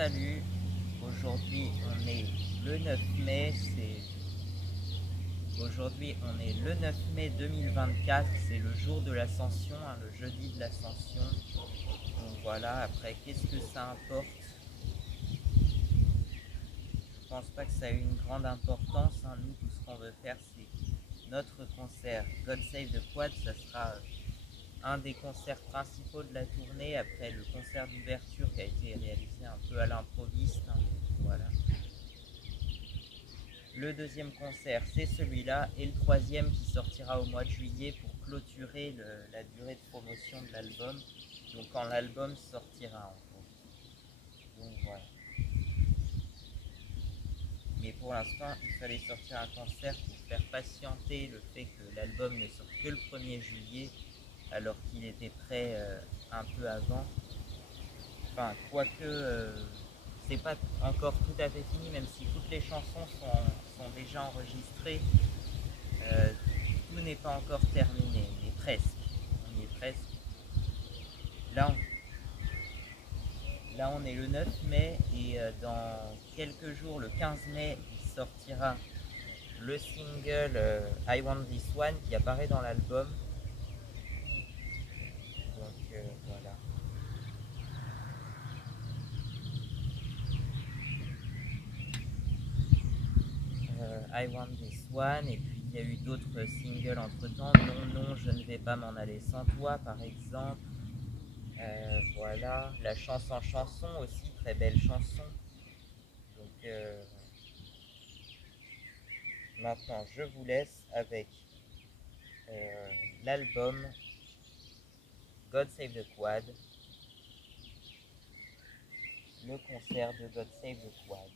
Salut, aujourd'hui on est le 9 mai, aujourd'hui on est le 9 mai 2024, c'est le jour de l'ascension, le jeudi de l'ascension. Donc voilà, après qu'est-ce que ça importe? Je pense pas que ça ait une grande importance, nous tout ce qu'on veut faire c'est notre concert God Save the Quad, ça sera un des concerts principaux de la tournée, après le concert d'ouverture qui a été réalisé un peu à l'improviste, voilà. Le deuxième concert c'est celui-là, et le troisième qui sortira au mois de juillet pour clôturer la durée de promotion de l'album, donc quand l'album sortira en gros. Donc voilà. Mais pour l'instant il fallait sortir un concert pour faire patienter le fait que l'album ne sorte que le 1er juillet, alors qu'il était prêt un peu avant. Enfin, quoique c'est pas encore tout à fait fini, même si toutes les chansons sont déjà enregistrées, tout n'est pas encore terminé, mais presque. On y est presque. Là on est le 9 mai et dans quelques jours, le 15 mai, il sortira le single I Want This One qui apparaît dans l'album. Donc voilà. I Want This One, et puis il y a eu d'autres singles entre temps. Non, je ne vais pas m'en aller sans toi par exemple. Voilà, La Chance en chanson aussi, très belle chanson. Donc maintenant je vous laisse avec l'album God Save the Quad, le concert de God Save the Quad.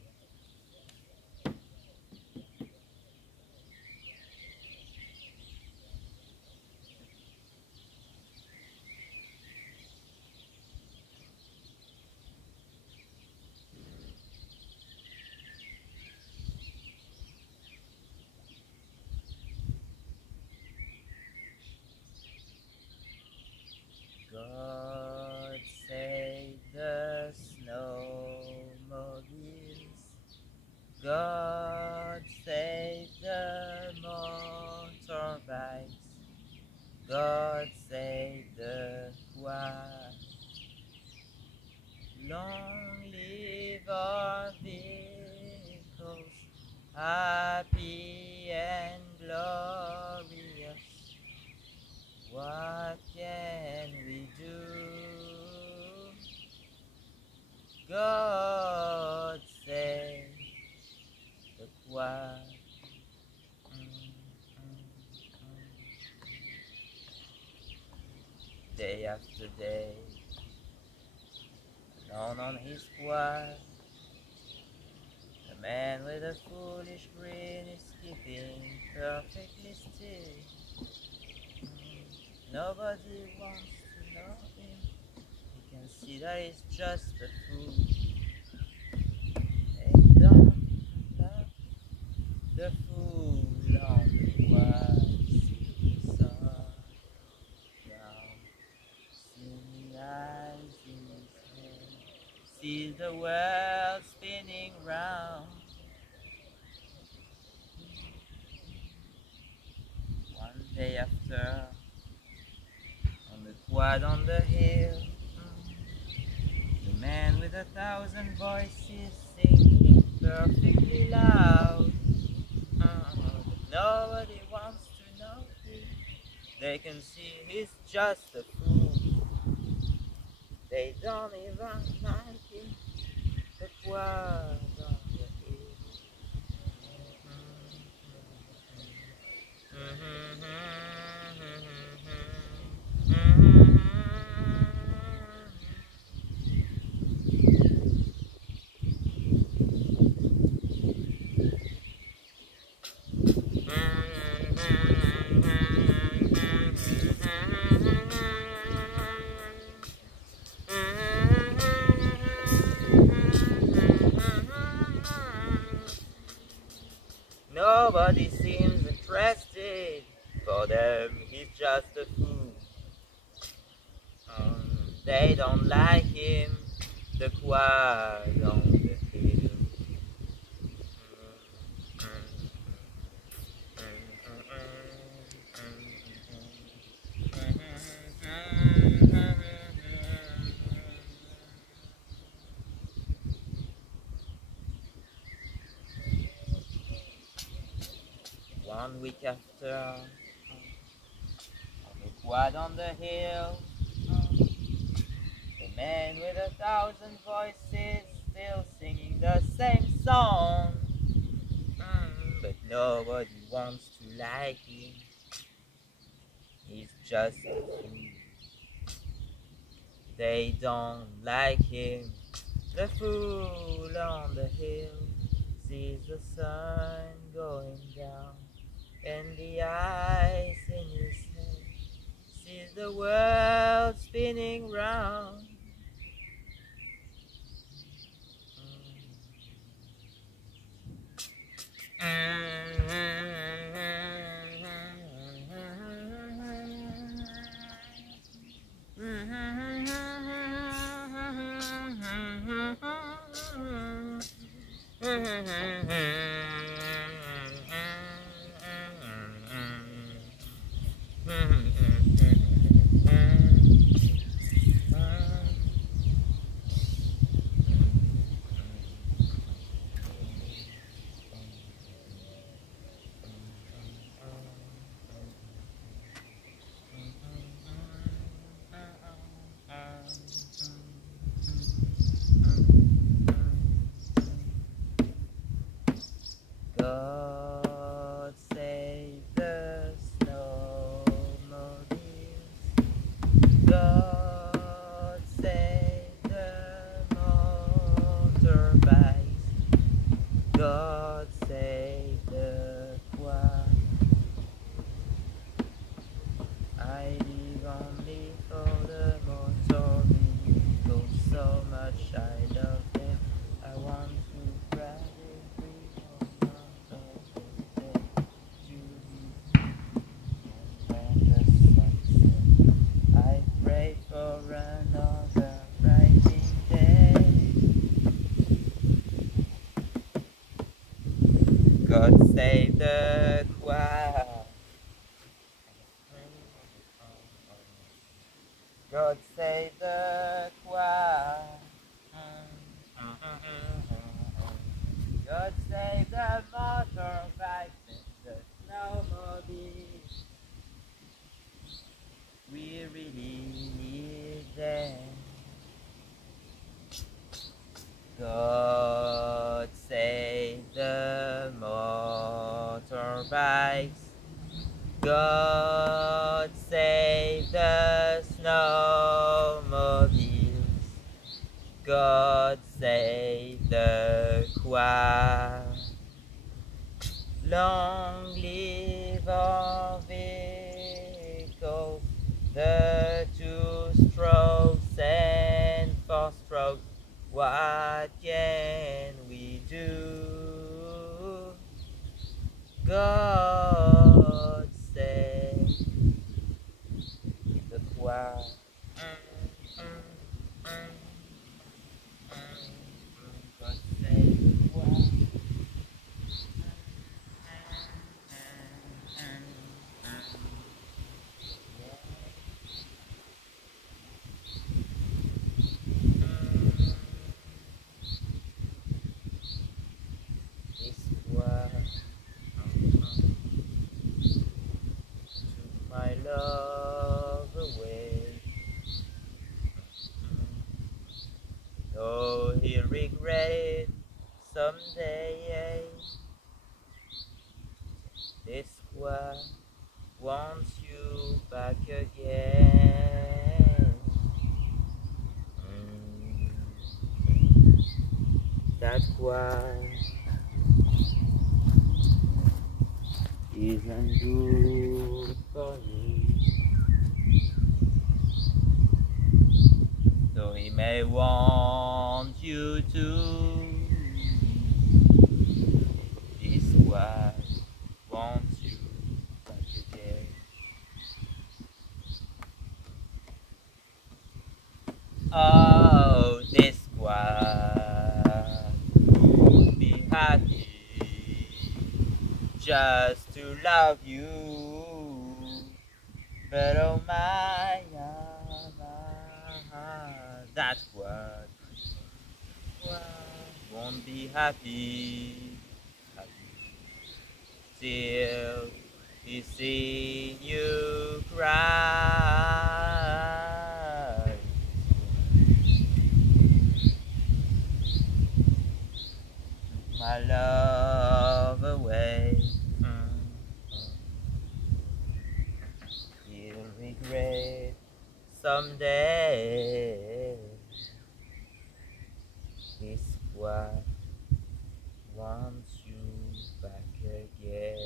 God save the snowmobiles, God save the motorbikes, God save the quad. Long live our vehicles, happy and glorious. What can we do? God save the quad. Day after day, alone on his quad, the man with a foolish grin is keeping perfectly still. Nobody wants to know him. You can see that he's just a fool. They don't love the fool on the quad. See the sun down, see the eyes in his head, see the world spinning round. One day after, on the quad on the hill, the man with 1,000 voices singing perfectly loud. Nobody wants to know him. They can see he's just a fool. They don't even like him. The quad on the hill. Nobody seems interested. For them, he's just a fool. They don't like him. The quiet on the hill. One week after, on the quiet on the hill, the man with 1,000 voices still singing the same song. But nobody wants to like him. He's just a fool. They don't like him. The fool on the hill sees the sun going down, and the ice in his head sees the world spinning round. God save the snowmobiles. God save the motorbikes. God save the choir. I live only for the motor vehicles. So much I love them. I want to ride every moment of the day to be when the sun sets. I pray for another rising day. God save the choir. God save the choir. God save the motorbikes and the snowmobiles. We really need them. God save the motorbikes. God save the snowmobiles. God save the choir. Long live our vehicles, the 2 strokes and 4 strokes. What can we do? God save the choir. God save the choir. This choir took my love away. Though he regretted someday, this choir wants you back again. That choir isn't good for you. So he may want you to. This choir wants you back again. Oh, this choir just to love you. But oh my, that what won't be happy till he see you cry. My love away. You'll regret someday. This what wants you back again.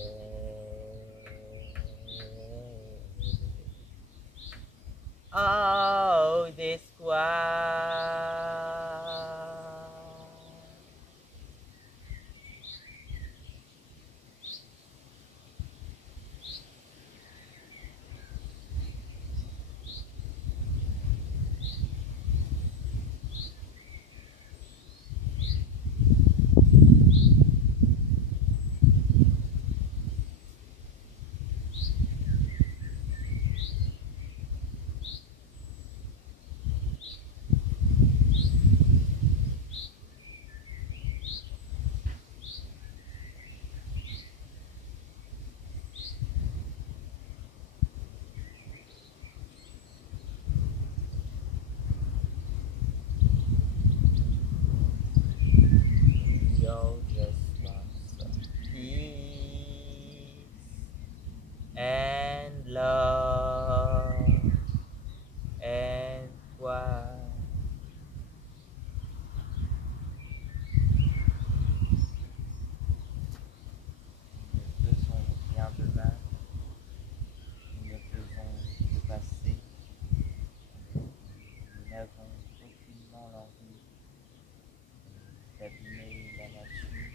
Oh, this what. We all just want some peace and love and quiet. Nous ne faisons rien de mal, nous ne faisons que passer, nous n'avons aucunement l'envie d'abîmer la nature.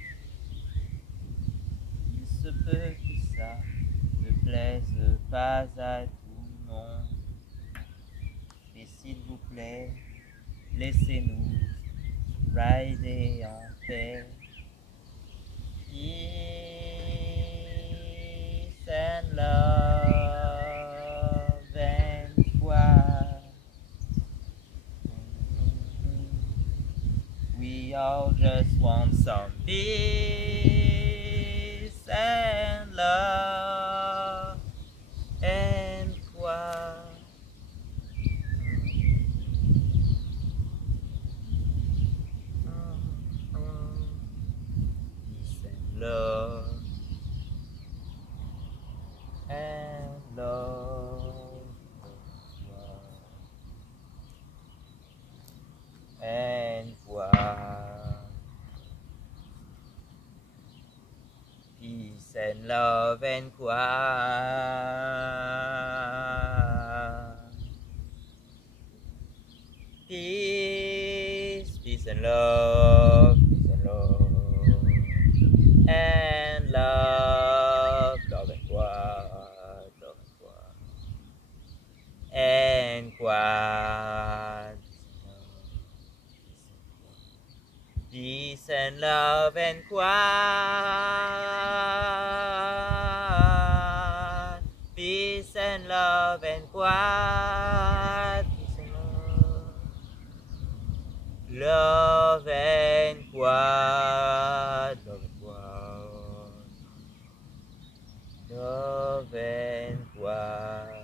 Il se peut que ça ne plaise pas à tout le monde, mais s'il vous plaît, laissez-nous rider en paix. Peace and love and quiet. We all just want some peace and love and quiet. Peace and love and love and quiet. Peace and love and quiet. Peace and love, and love, love and quiet, and quiet. Peace and love and quiet. Peace and love and quiet. Peace and love and quiet. Love and quiet.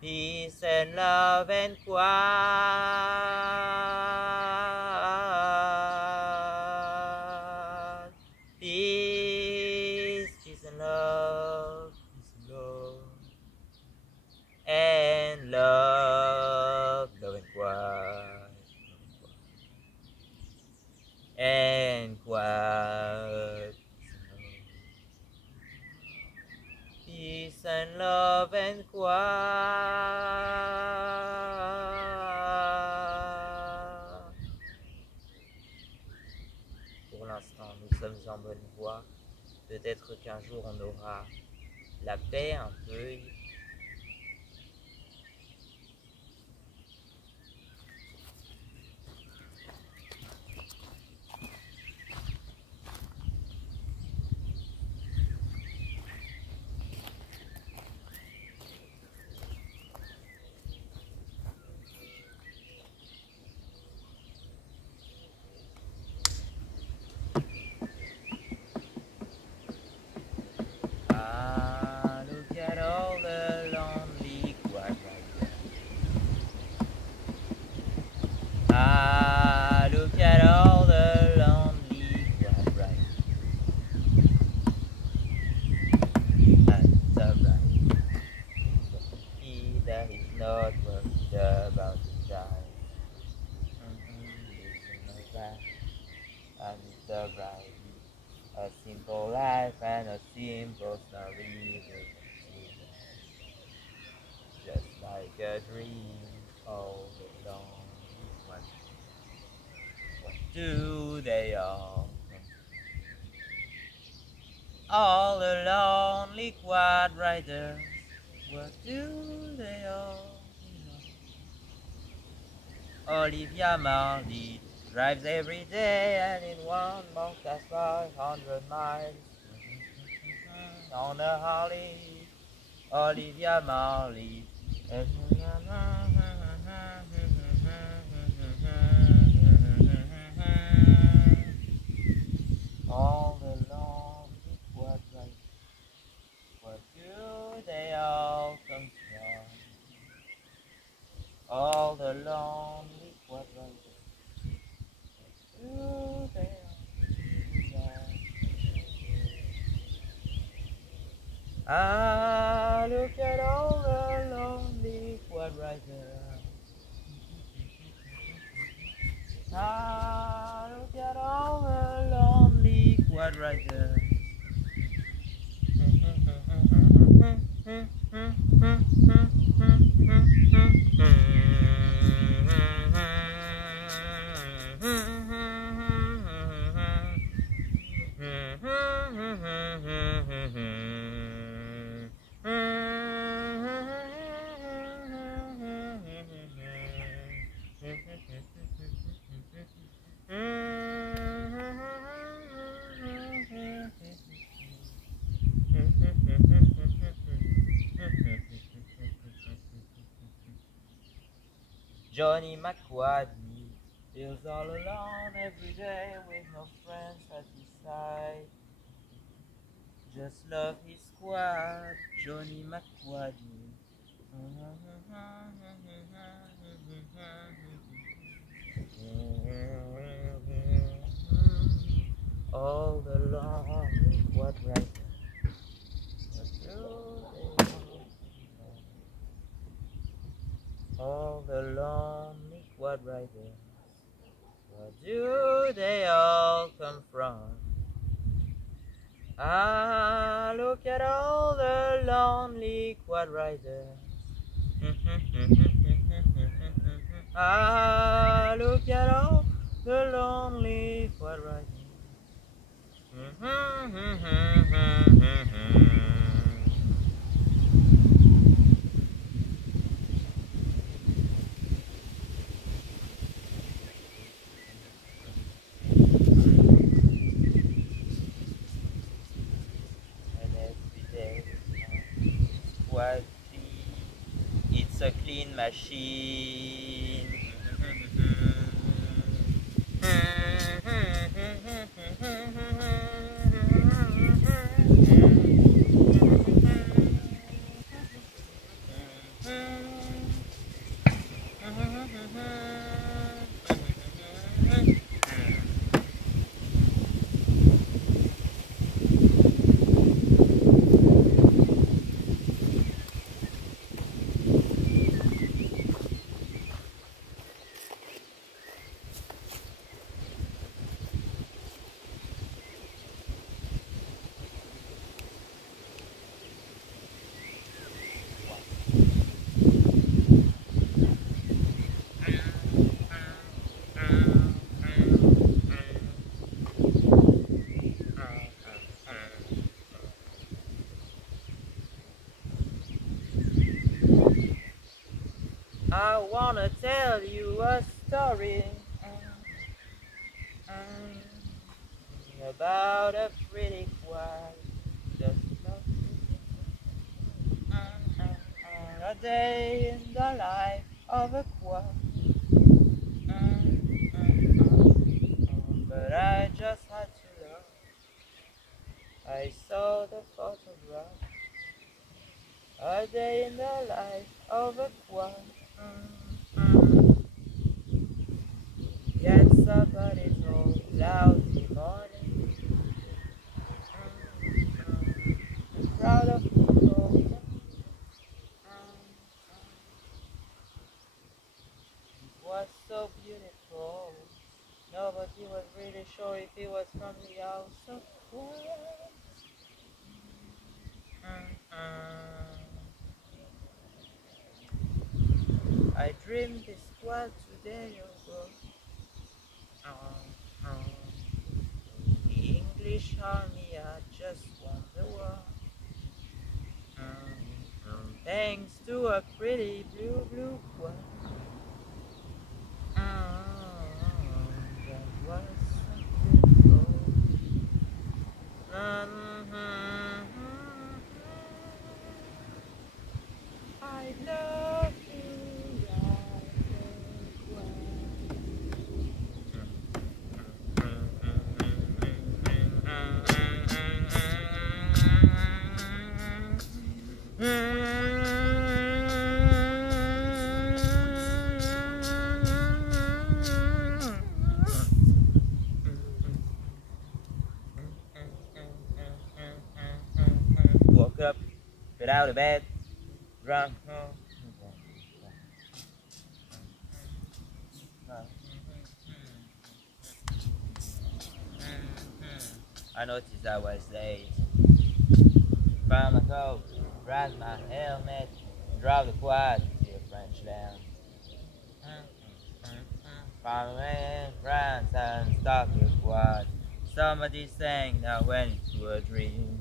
Peace and love and quiet. Peace and love, and love, love and quiet, and quiet. Peace and love and quiet. Pour l'instant, nous sommes en bonne voie. Peut-être qu'un jour on aura la paix un peu. and it's a right. A simple life and a simple story, just like a dream all along. What do they all? All alone, liquid riders. What do they all know? Olivia Marley drives every day, and in 1 month that's 500 miles on a Harley. Olivia Marley. All along it was right. What do they all come from? All along it was right. What do they all come? Ah, look at all the lonely quad riders. Ah, look at all the lonely quad riders. Johnny McWadney feels all alone every day with no friends at his side. Just love his squad, Johnny McWadney. All the lonely quad riders. All the lonely quad riders. Where do they all come from? Ah, look at all the lonely quad riders. Ah, look at all the lonely quad riders. And every day squad feed, it's a clean machine. I wanna tell you a story about a pretty quad. Just a day in the life of a quad. But I just had to love. I saw the photograph. A day in the life of a quad. Yet somebody told lousy morning. A crowd of people. It was so beautiful. Nobody was really sure if he was from the house of words. I dreamed this was today ago. The English army had just won the war. Thanks to a pretty blue one. That was so beautiful. I love you Woke up, got out of bed, drunk. I noticed I was late. Found my coat, grabbed my helmet, drove the quad to a French land. Found my France and stopped the quad. Somebody sang that went into a dream.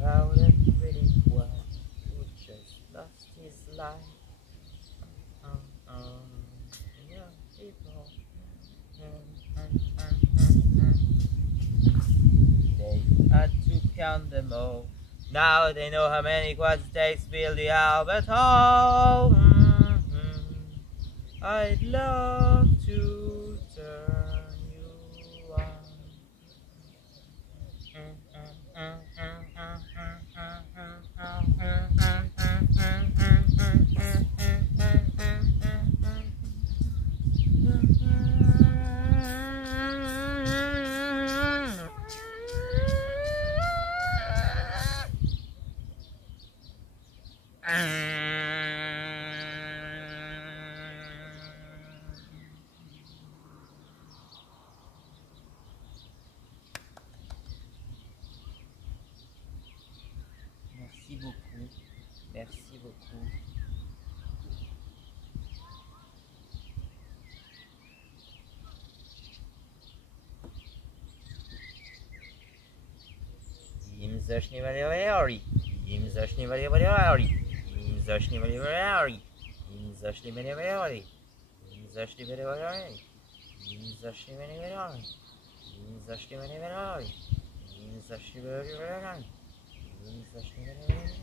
About a pretty boy who just lost his life. Young people. They had to count them all. Now they know how many quads it takes to build the Albert Hall. I'd love to turn you on. Merci beaucoup. Merci beaucoup. Im zacznie Valeori. Im zacznie Valeori. Im zacznie Valeori. Im zacznie Valeori. Im zacznie Valeori. Im zacznie Valeori. Im zacznie Valeori. Im zacznie Valeori. Im zacznie Valeori.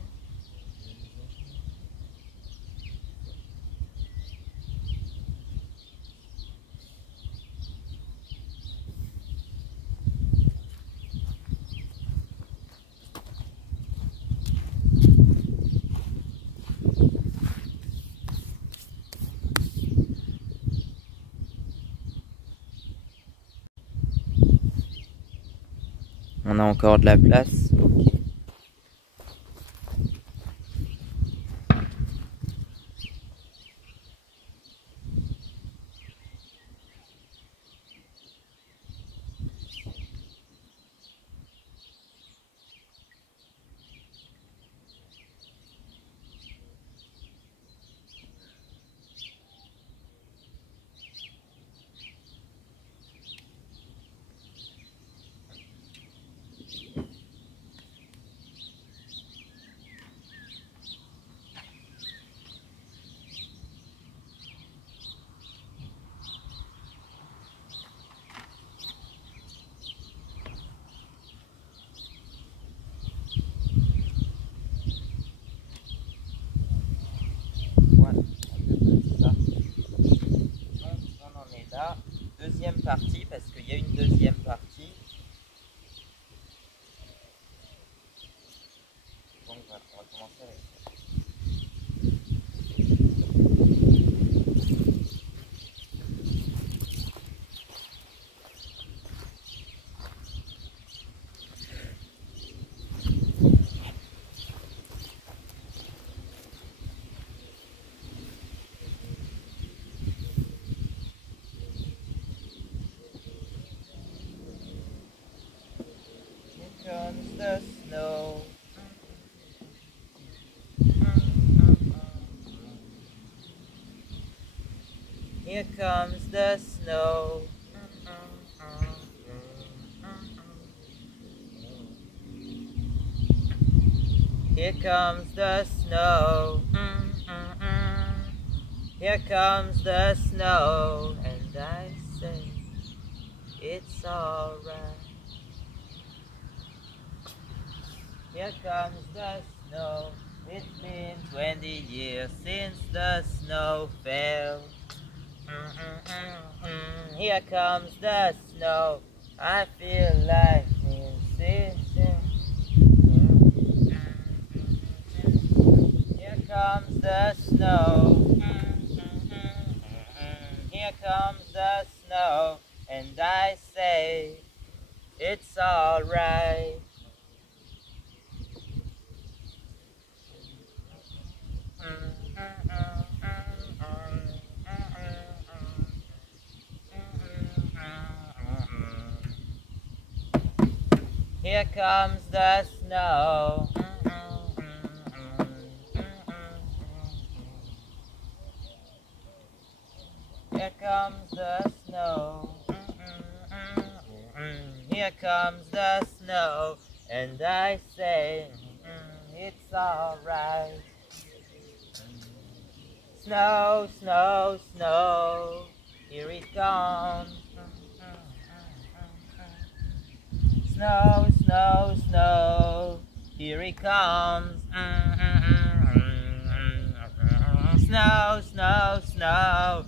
On a encore de la place. Ok. ça. Donc on en est là. Deuxième partie, parce qu'il y a une deuxième partie. Donc voilà, on va commencer avec ça. Comes the snow. Here comes the snow. Here comes the snow. Here comes the snow. And I say, it's alright. Here comes the snow. It's been 20 years since the snow fell. Here comes the snow. I feel like insisting. Here comes the snow. Here comes the snow. And I say, it's alright. Here comes the snow. Here comes the snow. Here comes the snow. And I say, it's alright. Snow, snow, snow. Here it comes. Snow, snow, snow, here it comes. Snow, snow, snow,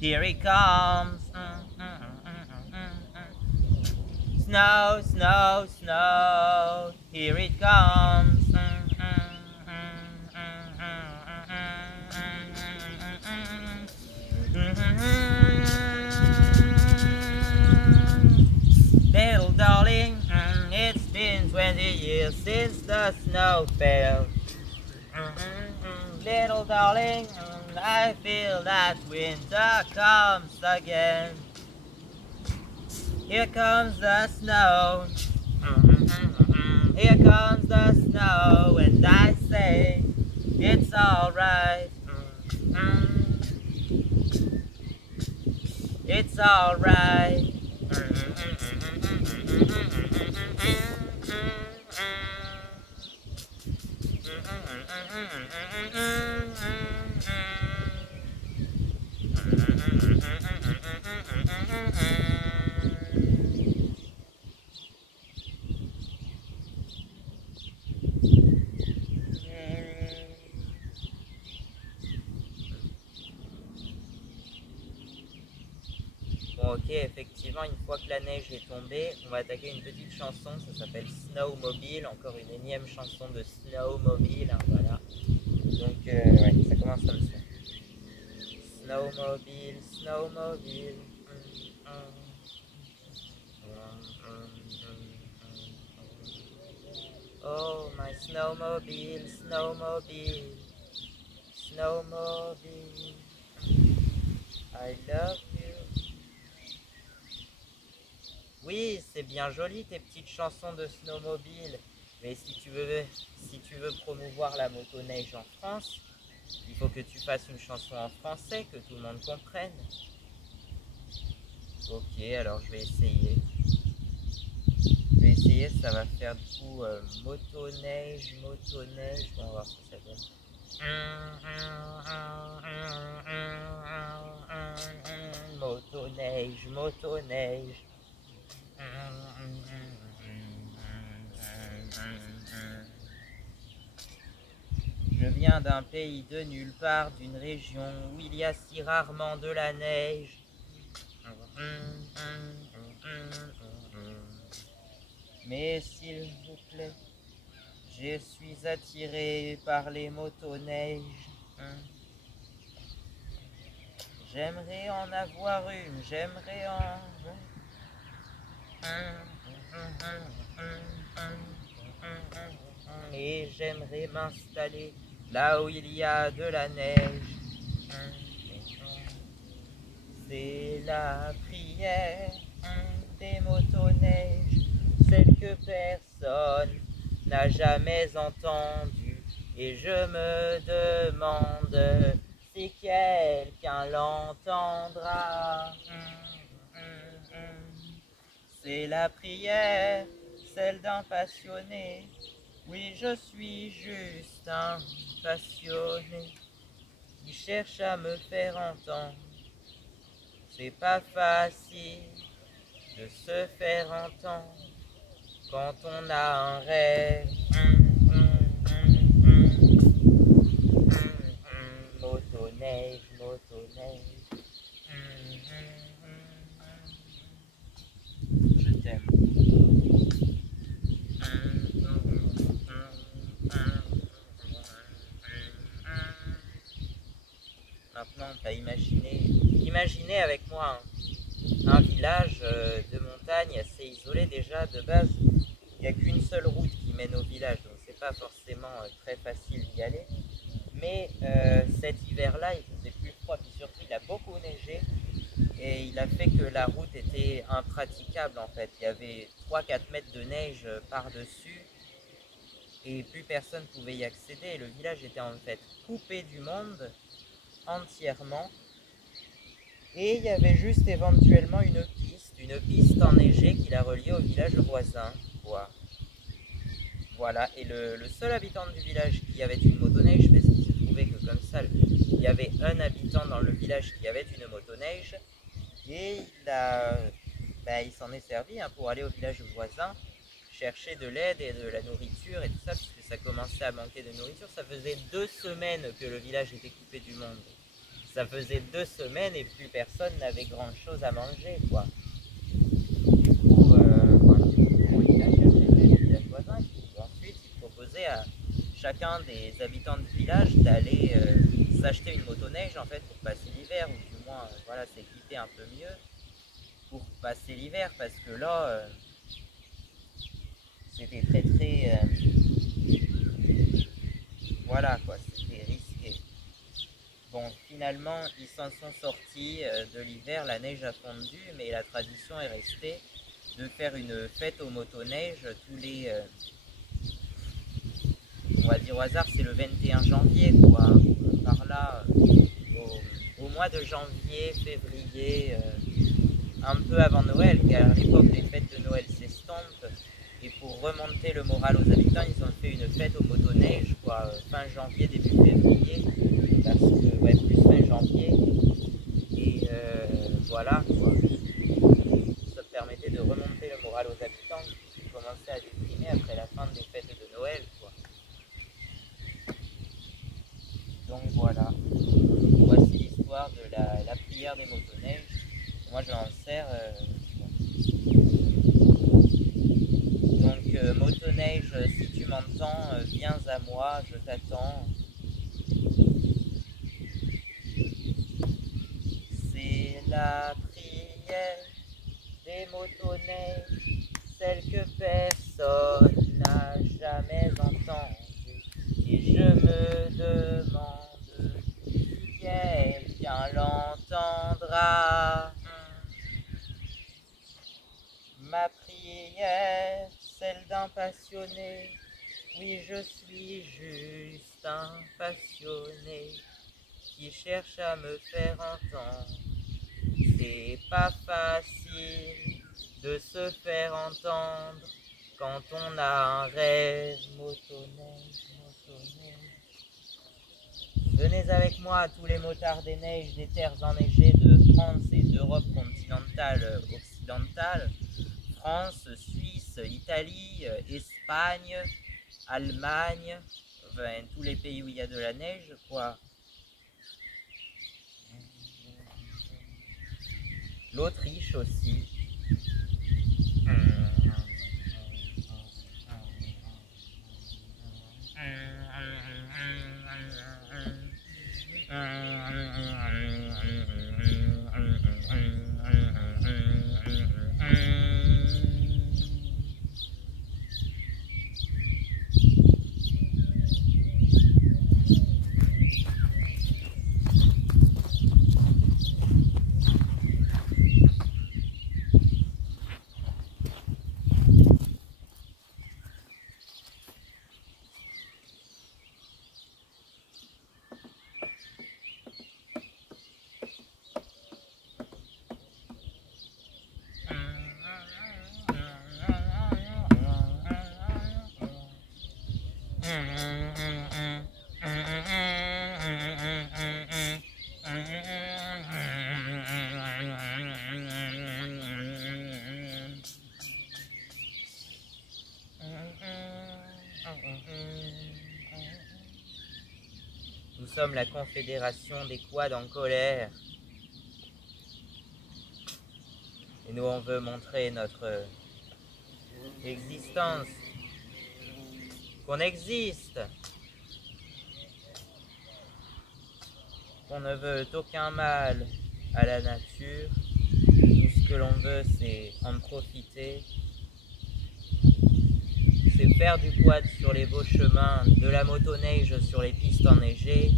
here it comes. Snow, snow, snow, here it comes. Little darling, it's been 20 years since the snow fell. Little darling, I feel that winter comes again. Here comes the snow. Here comes the snow, and I say, it's alright. It's alright. Bon, ok, effectivement, une fois que la neige est tombée, on va attaquer une petite chanson, ça s'appelle Snowmobile, encore une énième chanson de Snowmobile, hein, voilà. Donc, ouais, ça commence comme ça. Snowmobile, snowmobile. Oh, my snowmobile, snowmobile, snowmobile. I love you. Oui, c'est bien joli tes petites chansons de snowmobile, mais si tu veux promouvoir la motoneige en France, il faut que tu fasses une chanson en français, que tout le monde comprenne. Ok, alors je vais essayer. Ça va faire du coup motoneige, motoneige. On va voir ce que ça donne. Motoneige, motoneige. Je viens d'un pays de nulle part, d'une région où il y a si rarement de la neige. Mais s'il vous plaît, je suis attiré par les motoneiges. J'aimerais en avoir une, j'aimerais en... Et j'aimerais m'installer là où il y a de la neige. C'est la prière des motoneiges, celle que personne n'a jamais entendue. Et je me demande si quelqu'un l'entendra. C'est la prière, celle d'un passionné. Oui, je suis juste un passionné qui cherche à me faire entendre. C'est pas facile de se faire entendre quand on a un rêve. Motoneige, motoneige. Je t'aime. Maintenant, t'as imaginez avec moi un village de montagne assez isolé déjà de base. Il n'y a qu'une seule route qui mène au village, donc c'est pas forcément très facile d'y aller. Mais cet hiver-là, il faisait plus froid, puis surtout il a beaucoup neigé et il a fait que la route était impraticable en fait. Il y avait 3-4 mètres de neige par-dessus et plus personne ne pouvait y accéder. Le village était en fait coupé du monde entièrement et il y avait juste éventuellement une piste enneigée qui la reliait au village voisin. Voilà, et le seul habitant du village qui avait une motoneige, parce qu'il se trouvait que comme ça, il y avait un habitant dans le village qui avait une motoneige, et il s'en est servi pour aller au village voisin, chercher de l'aide et de la nourriture et tout ça, puisque ça commençait à manquer de nourriture. Ça faisait 2 semaines que le village était coupé du monde. Ça faisait 2 semaines et plus personne n'avait grand chose à manger, quoi. Du coup, voilà. Il a cherché le village voisin. Ensuite, il proposait à chacun des habitants du village d'aller s'acheter une motoneige en fait pour passer l'hiver, ou du moins voilà, s'équiper un peu mieux pour passer l'hiver, parce que là c'était très voilà quoi, c'était risqué. Bon, finalement ils s'en sont sortis de l'hiver, la neige a fondu, mais la tradition est restée de faire une fête aux motoneiges tous les on va dire au hasard, c'est le 21 janvier, quoi. Par là, au mois de janvier, février, un peu avant Noël, car à l'époque les fêtes de Noël s'estompent. Et pour remonter le moral aux habitants, ils ont fait une fête aux motoneiges, quoi, fin janvier, début février, parce que, ouais, plus fin janvier. Et voilà, quoi. Ça permettait de remonter le moral aux habitants qui commençaient à déprimer après la fin des fêtes de Noël, quoi. Donc voilà, voici l'histoire de la prière des motoneiges. Moi je m'en sers. Donc motoneige, si tu m'entends, viens à moi, je t'attends. C'est la prière des motoneiges, celle que personne n'a jamais entendue. Et je me demande si quelqu'un l'entendra. Ma prière, celle d'un passionné. Oui, je suis juste un passionné qui cherche à me faire entendre. C'est pas facile de se faire entendre quand on a un rêve. Motoneige, motoneige. Venez avec moi, tous les motards des neiges, des terres enneigées de France et d'Europe continentale, occidentale. France, Suisse, Italie, Espagne, Allemagne, enfin, tous les pays où il y a de la neige, quoi. L'Autriche aussi. Nous sommes la confédération des quads en colère. Et nous, on veut montrer notre existence, qu'on existe, qu'on ne veut aucun mal à la nature. Tout ce que l'on veut, c'est en profiter, c'est faire du quad sur les beaux chemins, de la motoneige sur les pistes enneigées,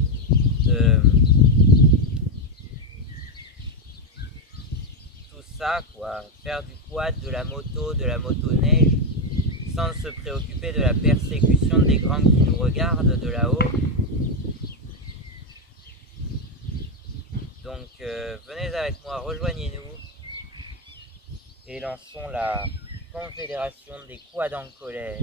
tout ça, quoi. Faire du quad, de la motoneige, sans se préoccuper de la persécution des grands qui nous regardent de là-haut. Donc venez avec moi, rejoignez-nous et lançons la confédération des quads en colère.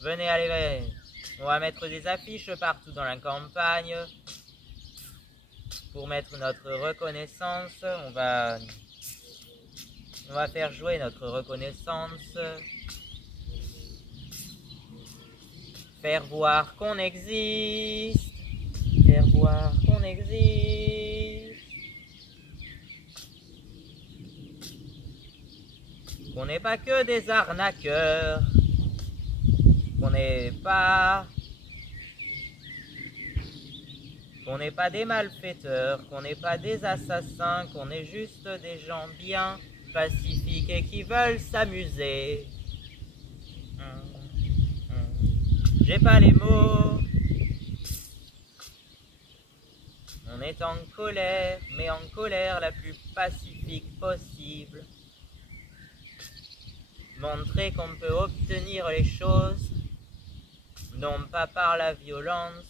Venez, allez, on va mettre des affiches partout dans la campagne pour mettre notre reconnaissance. On va faire jouer notre reconnaissance, faire voir qu'on existe, faire voir qu'on existe, qu'on n'est pas que des arnaqueurs, qu'on n'est pas des malfaiteurs, qu'on n'est pas des assassins, qu'on est juste des gens bien pacifiques et qui veulent s'amuser. J'ai pas les mots. On est en colère, mais en colère la plus pacifique possible. Montrer qu'on peut obtenir les choses, non pas par la violence,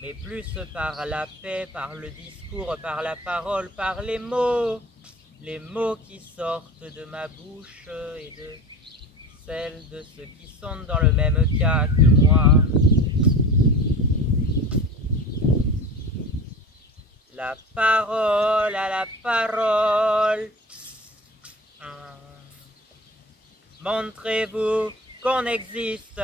mais plus par la paix, par le discours, par la parole, par les mots qui sortent de ma bouche et de celle de ceux qui sont dans le même cas que moi. La parole à la parole. Montrez-vous qu'on existe.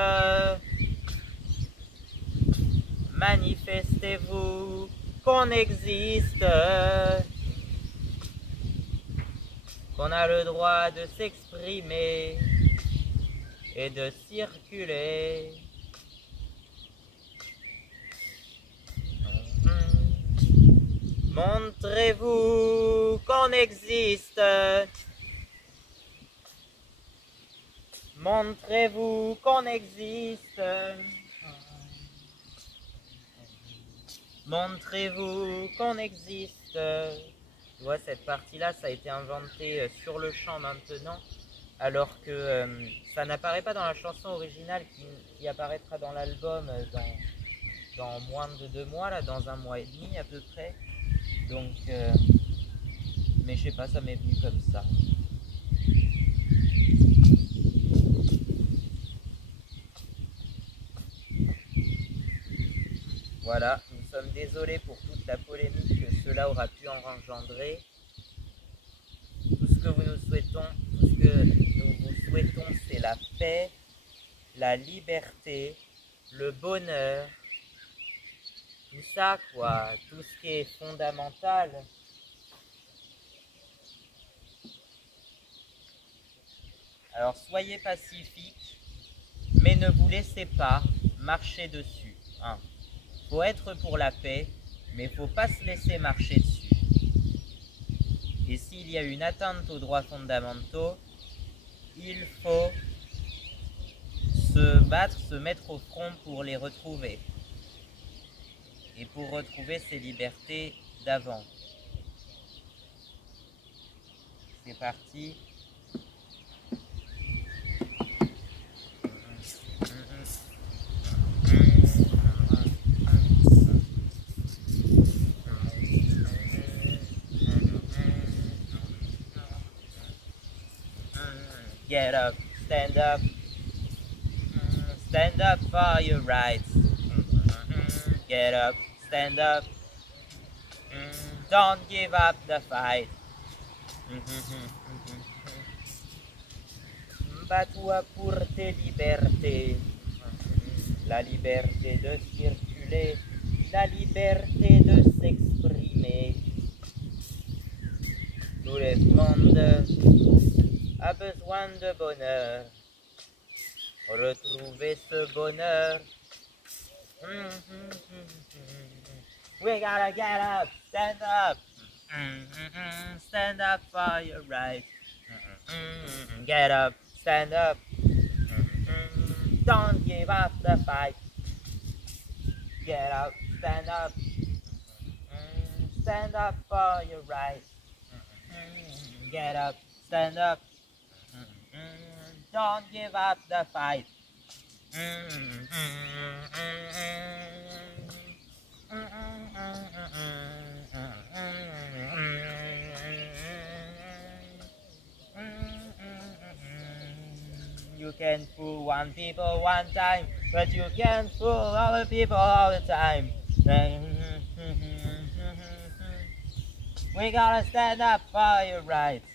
Manifestez-vous qu'on existe. Qu'on a le droit de s'exprimer et de circuler. Montrez-vous qu'on existe. Montrez-vous qu'on existe. Montrez-vous qu'on existe. Tu vois, cette partie-là, ça a été inventé sur le champ maintenant, alors que ça n'apparaît pas dans la chanson originale qui apparaîtra dans l'album dans moins de 2 mois, là, dans 1 mois et demi à peu près. Donc, mais je sais pas, ça m'est venu comme ça. Voilà, nous sommes désolés pour toute la polémique que cela aura pu engendrer. Tout ce que nous vous souhaitons, c'est la paix, la liberté, le bonheur, tout ça quoi, tout ce qui est fondamental. Alors soyez pacifiques, mais ne vous laissez pas marcher dessus. Hein. Faut être pour la paix, mais faut pas se laisser marcher dessus. Et s'il y a une atteinte aux droits fondamentaux, il faut se battre, se mettre au front pour les retrouver. Et pour retrouver ces libertés d'avant. C'est parti. Get up, stand up. Stand up for your rights. Get up, stand up. Don't give up the fight. Bats-toi pour tes libertés. La liberté de circuler, la liberté de s'exprimer. Tout le monde a besoin de bonheur. Retrouver ce bonheur. We gotta get up, stand up. Stand up for your rights. Get up, stand up. Don't give up the fight. Get up, stand up. Stand up for your rights. Get up, stand up. Don't give up the fight. You can fool one people one time, but you can't fool all the people all the time. We gotta stand up for your rights.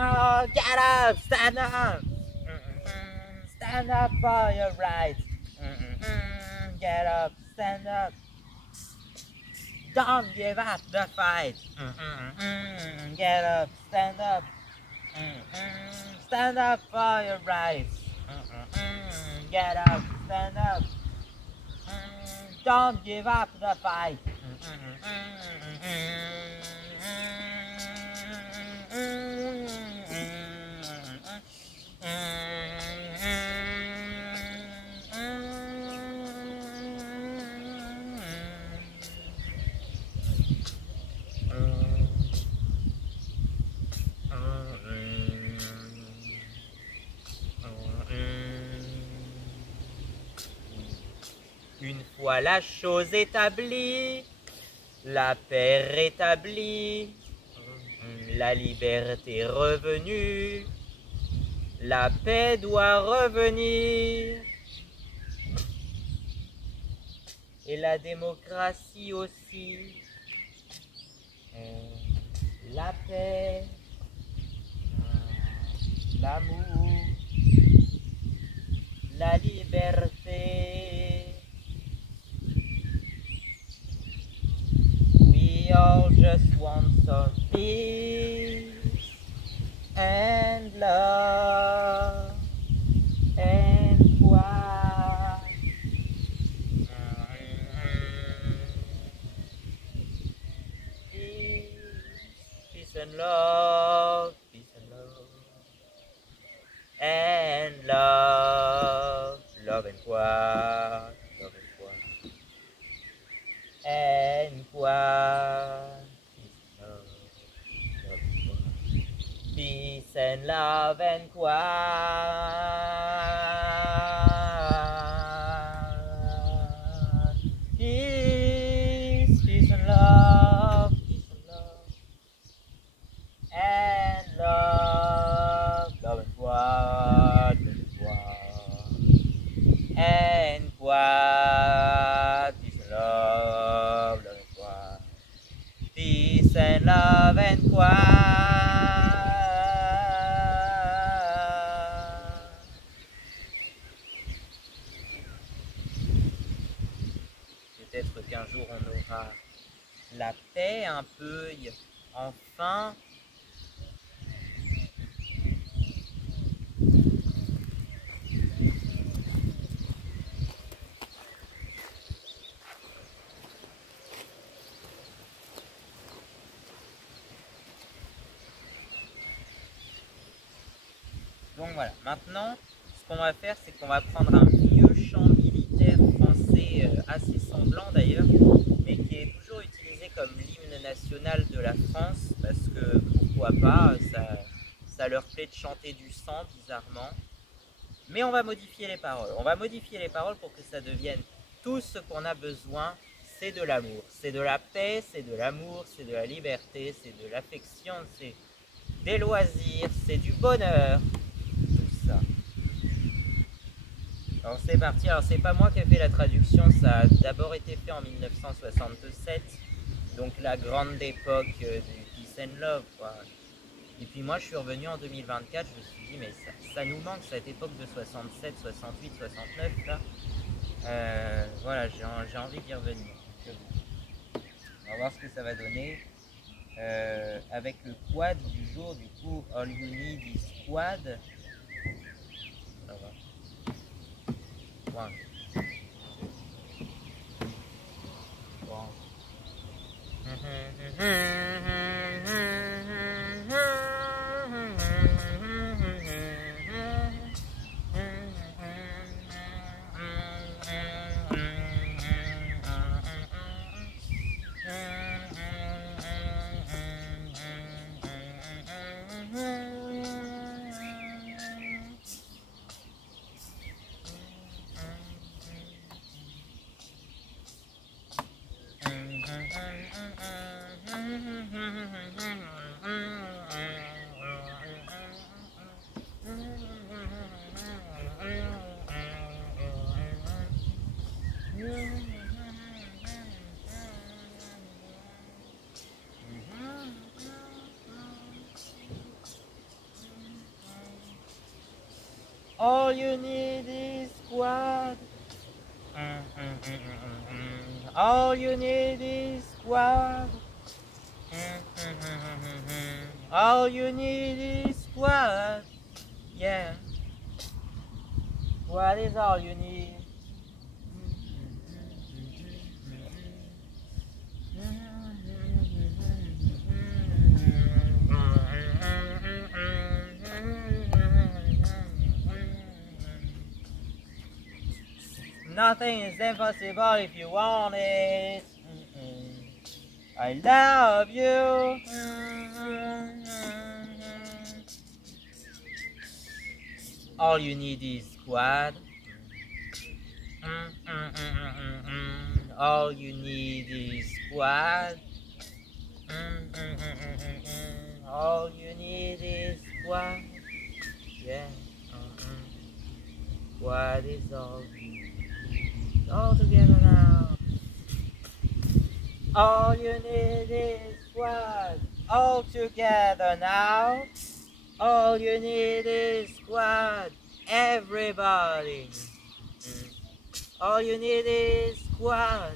Oh, get up, stand up. Stand up for your rights. Get up, stand up. Don't give up the fight. Get up, stand up. Stand up for your rights. Get up, stand up. Don't give up the fight. Une fois la chose établie, la paix rétablie, la liberté revenue, la paix doit revenir, et la démocratie aussi. La paix, l'amour, la liberté. We all just want some peace and love and foi. Peace and love. and love, love and quoi, love and quoi, and quoi, peace and love and quoi, peace, peace and love, and love, love and quoi, and quoi, peace and love, love and quoi, peace and love and quoi. Peut-être qu'un jour on aura la paix un peu, enfin. Donc voilà, maintenant, ce qu'on va faire, c'est qu'on va prendre un vieux chant militaire français assez semblant d'ailleurs, mais qui est toujours utilisé comme l'hymne national de la France, parce que pourquoi pas, ça leur plaît de chanter du sang bizarrement. Mais on va modifier les paroles. On va modifier les paroles pour que ça devienne tout ce qu'on a besoin, c'est de l'amour. C'est de la paix, c'est de l'amour, c'est de la liberté, c'est de l'affection, c'est des loisirs, c'est du bonheur. Ça. Alors c'est parti, alors c'est pas moi qui ai fait la traduction, ça a d'abord été fait en 1967, donc la grande époque du Peace and Love, quoi. Et puis moi je suis revenu en 2024, je me suis dit mais ça nous manque cette époque de 67, 68, 69 là. Voilà, j'ai envie d'y revenir. On va voir ce que ça va donner. Avec le quad du jour, du coup, all you need is quad. One. One. All you need is squad. All you need is squad. All you need is squad. Yeah. What is all you need? Nothing is impossible if you want it. I love you. All you need is squad. All you need is squad. All you need is squad. Yeah. What is all you need? All together now. All you need is squad. All together now. All you need is squad. Everybody. All you need is squad.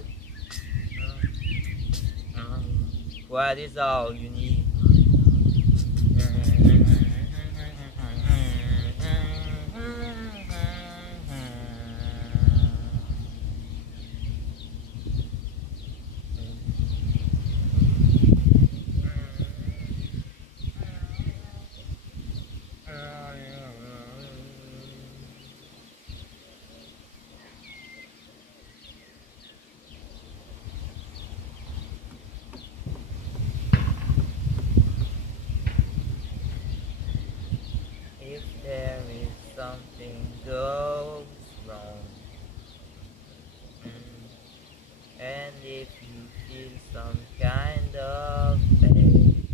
Squad is all you need. if there is something goes wrong, and if you feel some kind of pain,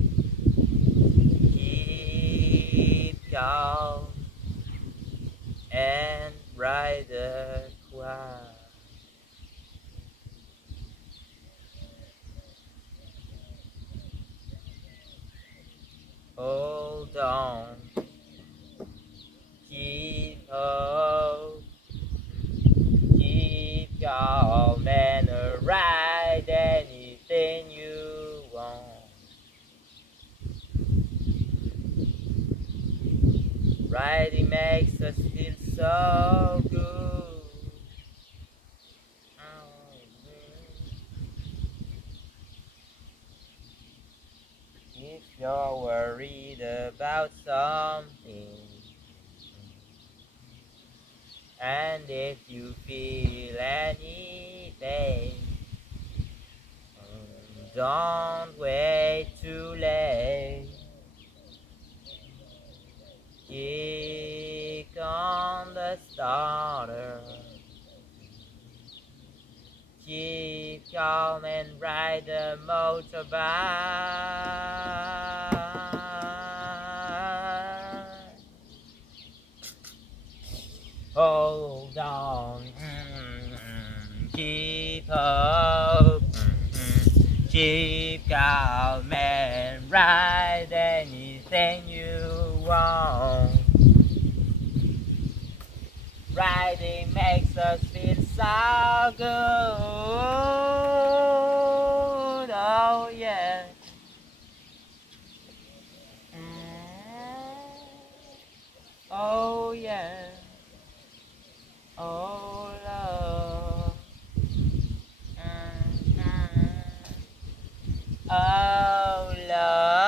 keep calm and ride the quiet. Hold on, keep hope, keep calm and ride anything you want. Riding makes us feel so good. If you're worried about something, and if you feel any pain, don't wait too late. Kick on the starter. Keep calm and ride the motorbike. Hold on, keep hope, keep calm and ride anything you want. Riding makes us feel so good, oh yeah. Oh yeah. Oh love. Oh love.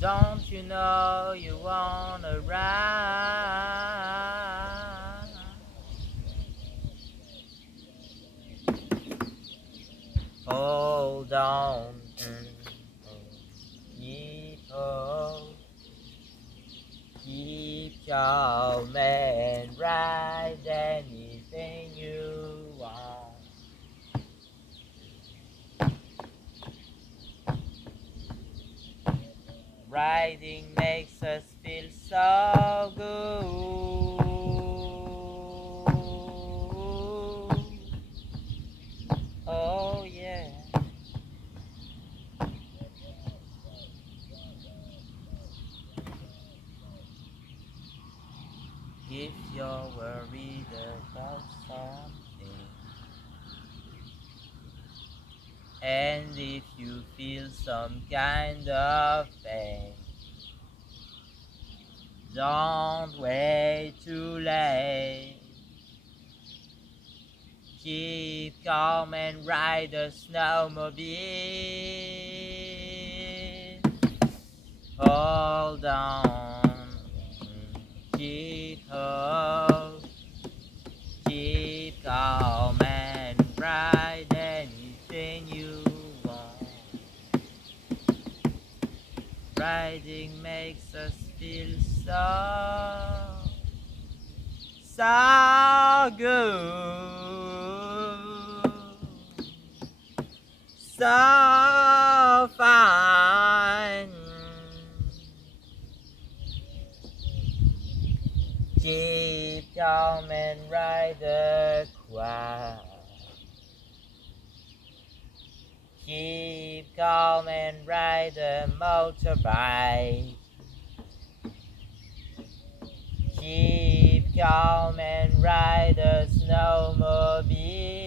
Don't you know you wanna ride? Hold on, keep hope, keep calm and ride anything you want. Riding makes us feel so good. Oh yeah. If you're worried about something, and if you feel some kind of pain, don't wait too late. Keep calm and ride a snowmobile. Hold on, keep hope, keep calm and ride anything you want. Riding makes us feel so good, so fine. Keep calm and ride the quad. Keep calm and ride the motorbike. Keep calm and ride the snowmobile.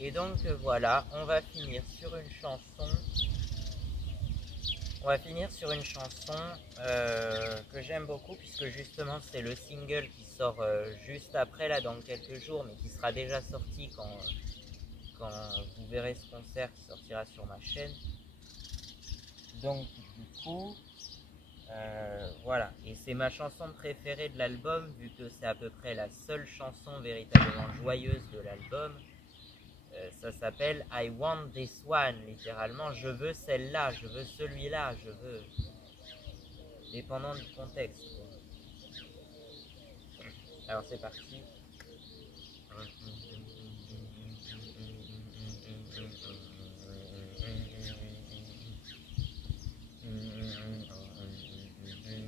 Et donc voilà, on va finir sur une chanson. On va finir sur une chanson que j'aime beaucoup puisque justement c'est le single qui sort juste après là dans quelques jours, mais qui sera déjà sorti quand vous verrez ce concert qui sortira sur ma chaîne. Donc du coup, voilà, et c'est ma chanson préférée de l'album vu que c'est à peu près la seule chanson véritablement joyeuse de l'album. Ça s'appelle I Want This One, littéralement je veux celle-là, je veux celui-là, je veux, dépendant du contexte. Alors c'est parti.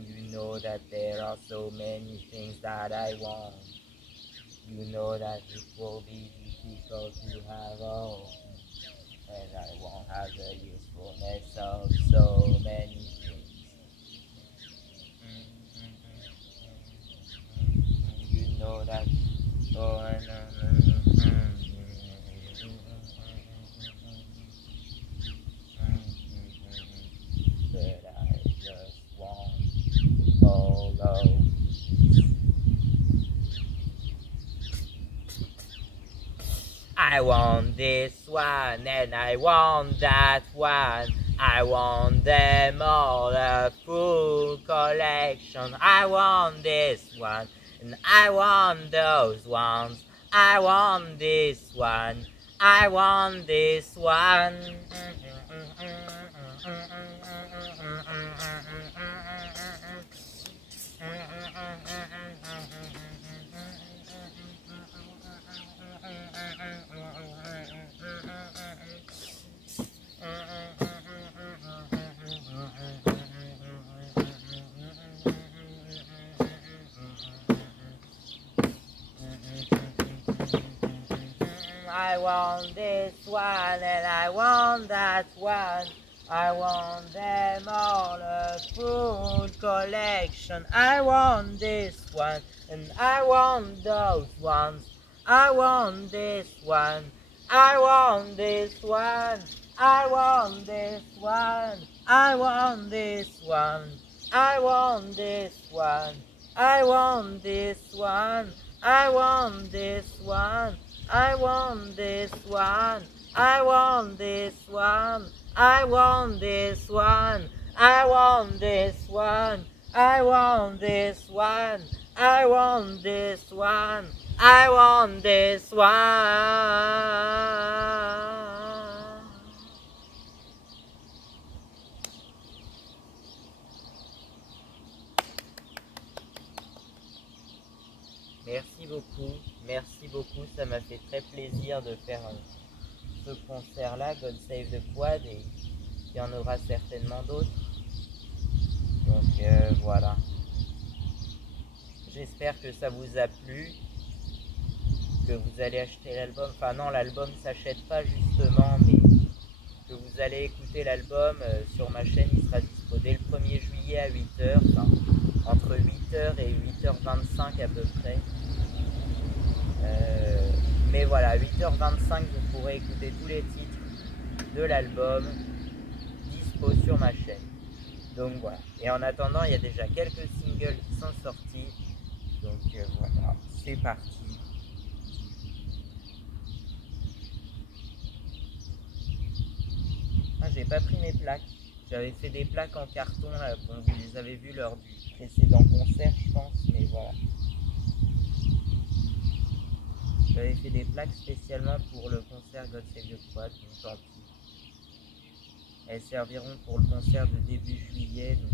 You know that there are so many things that I want. You know that it will be difficult to have all, and I won't have the usefulness of so many things. You know that, oh, but I just want all of. I want this one and I want that one. I want them all, a full collection. I want this one and I want those ones. I want this one. I want this one. I want this one and I want that one. I want them all, a full collection. I want this one and I want those ones. I want this one. I want this one. I want this one. I want this one. I want this one. I want this one. I want this one. I want this one. I want this one. I want this one. I want this one. I want this one. I want this one. I want this one. Merci beaucoup, ça m'a fait très plaisir de faire ce concert-là, God Save the Quad, et il y en aura certainement d'autres. Donc voilà. J'espère que ça vous a plu, que vous allez acheter l'album. Enfin non, l'album ne s'achète pas justement, mais que vous allez écouter l'album sur ma chaîne. Il sera dispo dès le 1er juillet à 8h, enfin entre 8h et 8h25 à peu près. Mais voilà, à 8h25 vous pourrez écouter tous les titres de l'album dispo sur ma chaîne. Donc voilà. Et en attendant, il y a déjà quelques singles qui sont sortis. Donc voilà, c'est parti. Ah, j'ai pas pris mes plaques. J'avais fait des plaques en carton là. Bon, vous les avez vues lors du précédent concert, je pense, mais voilà. J'avais fait des plaques spécialement pour le concert God Save the Quad, donc tant pis. Elles serviront pour le concert de début juillet, donc